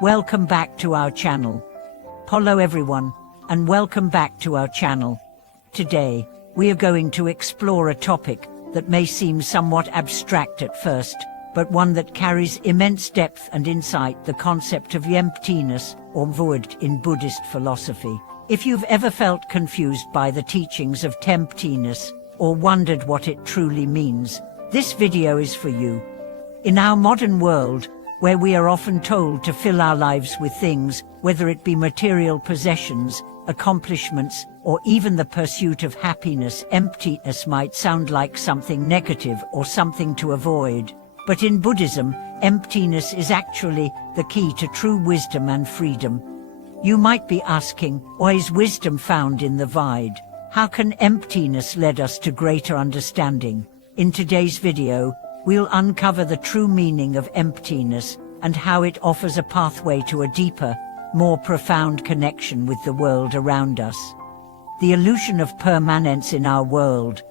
Welcome back to our channel. Hello everyone, and welcome back to our channel. Today, we are going to explore a topic that may seem somewhat abstract at first, but one that carries immense depth and insight: the concept of emptiness, or void in Buddhist philosophy. If you've ever felt confused by the teachings of emptiness, or wondered what it truly means, this video is for you. In our modern world, where we are often told to fill our lives with things, whether it be material possessions, accomplishments, or even the pursuit of happiness, emptiness might sound like something negative or something to avoid. But in Buddhism, emptiness is actually the key to true wisdom and freedom. You might be asking, why is wisdom found in the void? How can emptiness lead us to greater understanding? In today's video, we'll uncover the true meaning of emptiness and how it offers a pathway to a deeper, more profound connection with the world around us. The illusion of permanence in our world.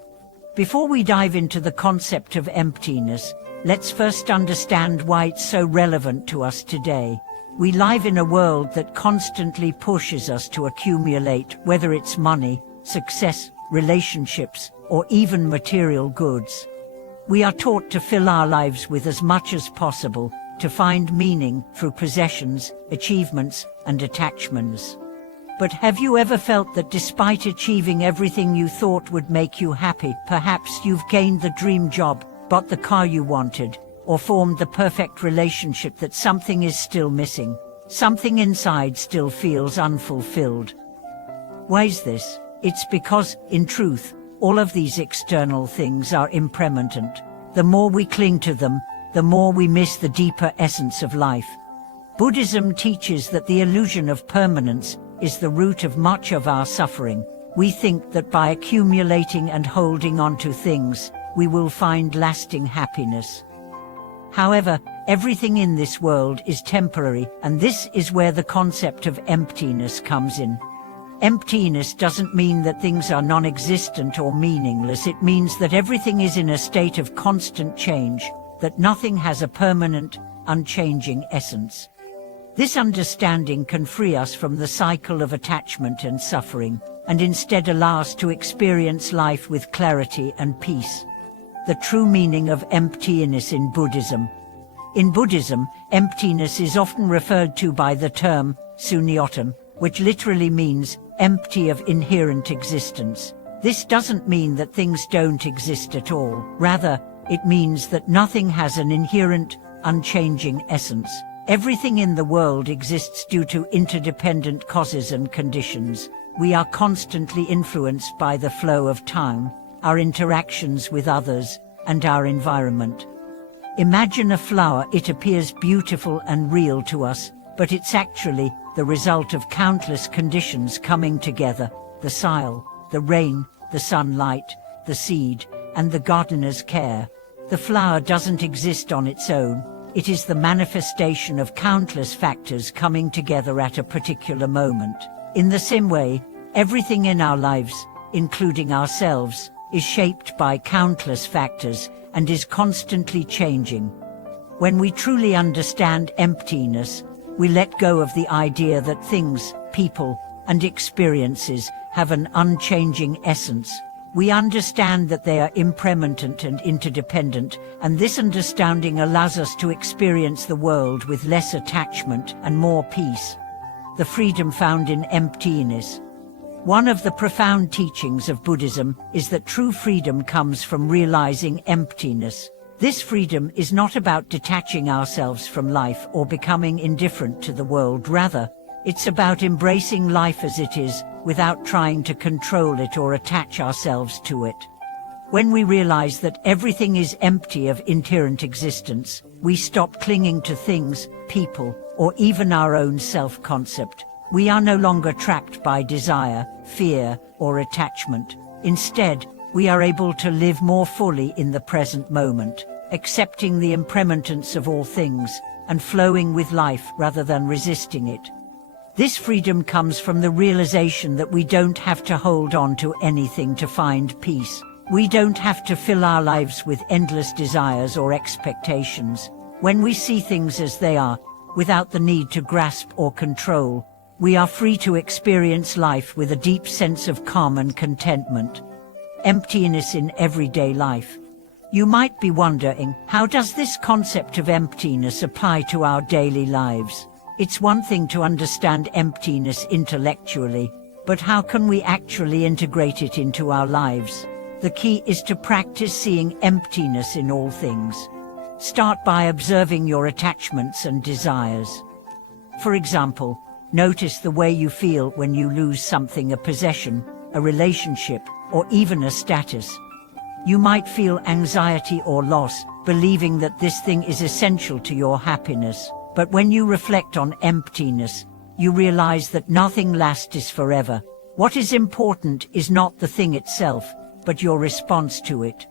Before we dive into the concept of emptiness, let's first understand why it's so relevant to us today. We live in a world that constantly pushes us to accumulate, whether it's money, success, relationships, or even material goods. We are taught to fill our lives with as much as possible, to find meaning through possessions, achievements, and attachments. But have you ever felt that despite achieving everything you thought would make you happy, perhaps you've gained the dream job, bought the car you wanted, or formed the perfect relationship, that something is still missing? Something inside still feels unfulfilled. Why is this? It's because, in truth, all of these external things are impermanent. The more we cling to them, the more we miss the deeper essence of life. Buddhism teaches that the illusion of permanence is the root of much of our suffering. We think that by accumulating and holding on to things, we will find lasting happiness. However, everything in this world is temporary, and this is where the concept of emptiness comes in. Emptiness doesn't mean that things are non-existent or meaningless. It means that everything is in a state of constant change, that nothing has a permanent, unchanging essence. This understanding can free us from the cycle of attachment and suffering, and instead allow us to experience life with clarity and peace. The true meaning of emptiness in Buddhism. In Buddhism, emptiness is often referred to by the term sunyata, which literally means empty of inherent existence. This doesn't mean that things don't exist at all. Rather, it means that nothing has an inherent, unchanging essence. Everything in the world exists due to interdependent causes and conditions. We are constantly influenced by the flow of time, our interactions with others, and our environment. Imagine a flower. It appears beautiful and real to us, but it's actually the result of countless conditions coming together: the soil, the rain, the sunlight, the seed, and the gardener's care. The flower doesn't exist on its own. It is the manifestation of countless factors coming together at a particular moment. In the same way, everything in our lives, including ourselves, is shaped by countless factors and is constantly changing. When we truly understand emptiness, we let go of the idea that things, people, and experiences have an unchanging essence. We understand that they are impermanent and interdependent, and this understanding allows us to experience the world with less attachment and more peace. The freedom found in emptiness. One of the profound teachings of Buddhism is that true freedom comes from realizing emptiness. This freedom is not about detaching ourselves from life or becoming indifferent to the world. Rather, it's about embracing life as it is, without trying to control it or attach ourselves to it. When we realize that everything is empty of inherent existence, we stop clinging to things, people, or even our own self-concept. We are no longer trapped by desire, fear, or attachment. Instead, we are able to live more fully in the present moment, accepting the impermanence of all things, and flowing with life rather than resisting it. This freedom comes from the realization that we don't have to hold on to anything to find peace. We don't have to fill our lives with endless desires or expectations. When we see things as they are, without the need to grasp or control. We are free to experience life with a deep sense of calm and contentment. Emptiness in everyday life. You might be wondering, how does this concept of emptiness apply to our daily lives? It's one thing to understand emptiness intellectually, but how can we actually integrate it into our lives? The key is to practice seeing emptiness in all things. Start by observing your attachments and desires. For example, notice the way you feel when you lose something, a possession, a relationship, or even a status. You might feel anxiety or loss, believing that this thing is essential to your happiness. But when you reflect on emptiness, you realize that nothing lasts forever. What is important is not the thing itself, but your response to it.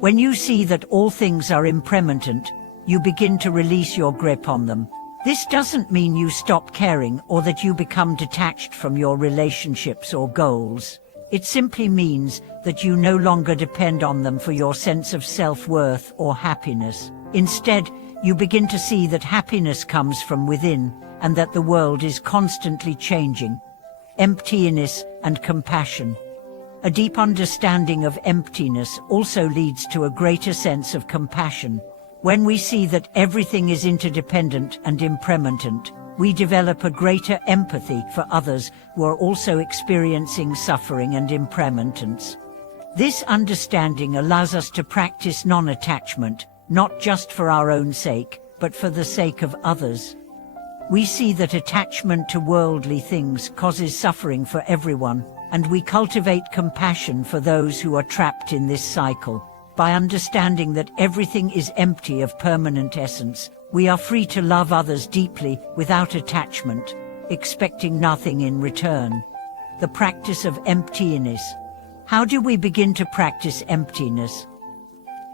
When you see that all things are impermanent, you begin to release your grip on them. This doesn't mean you stop caring or that you become detached from your relationships or goals. It simply means that you no longer depend on them for your sense of self-worth or happiness. Instead, you begin to see that happiness comes from within, and that the world is constantly changing. Emptiness and compassion. A deep understanding of emptiness also leads to a greater sense of compassion. When we see that everything is interdependent and impermanent, we develop a greater empathy for others who are also experiencing suffering and impermanence. This understanding allows us to practice non-attachment, not just for our own sake, but for the sake of others. We see that attachment to worldly things causes suffering for everyone, and we cultivate compassion for those who are trapped in this cycle. By understanding that everything is empty of permanent essence, we are free to love others deeply without attachment, expecting nothing in return. The practice of emptiness. How do we begin to practice emptiness?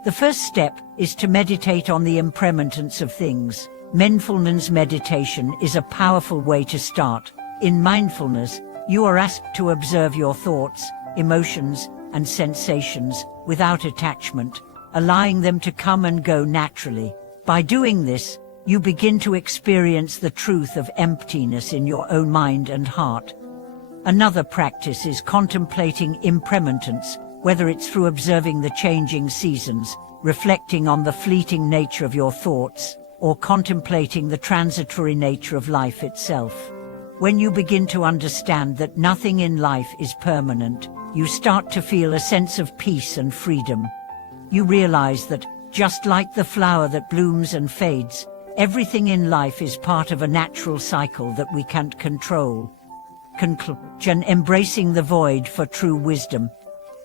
The first step is to meditate on the impermanence of things. Mindfulness meditation is a powerful way to start. In mindfulness, you are asked to observe your thoughts, emotions, and sensations without attachment, allowing them to come and go naturally. By doing this, you begin to experience the truth of emptiness in your own mind and heart. Another practice is contemplating impermanence, whether it's through observing the changing seasons, reflecting on the fleeting nature of your thoughts, or contemplating the transitory nature of life itself. When you begin to understand that nothing in life is permanent, you start to feel a sense of peace and freedom. You realize that, just like the flower that blooms and fades, everything in life is part of a natural cycle that we can't control. Conclusion: embracing the void for true wisdom.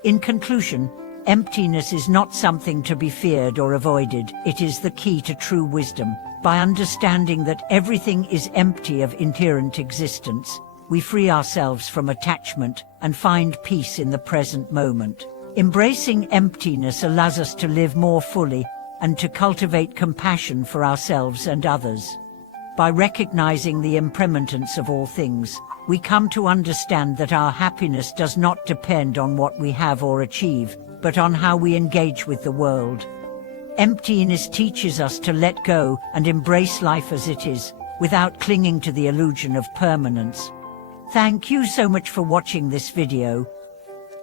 In conclusion, emptiness is not something to be feared or avoided, it is the key to true wisdom. By understanding that everything is empty of inherent existence, we free ourselves from attachment and find peace in the present moment. Embracing emptiness allows us to live more fully and to cultivate compassion for ourselves and others. By recognizing the impermanence of all things, we come to understand that our happiness does not depend on what we have or achieve, but on how we engage with the world. Emptiness teaches us to let go and embrace life as it is, without clinging to the illusion of permanence. Thank you so much for watching this video.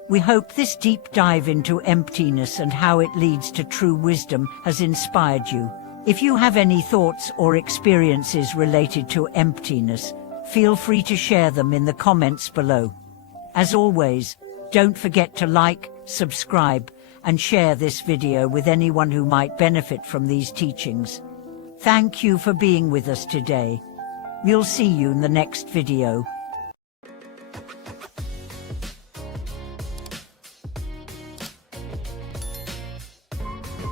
We hope this deep dive into emptiness and how it leads to true wisdom has inspired you. If you have any thoughts or experiences related to emptiness, feel free to share them in the comments below. As always, don't forget to like, subscribe, and share this video with anyone who might benefit from these teachings. Thank you for being with us today. We'll see you in the next video.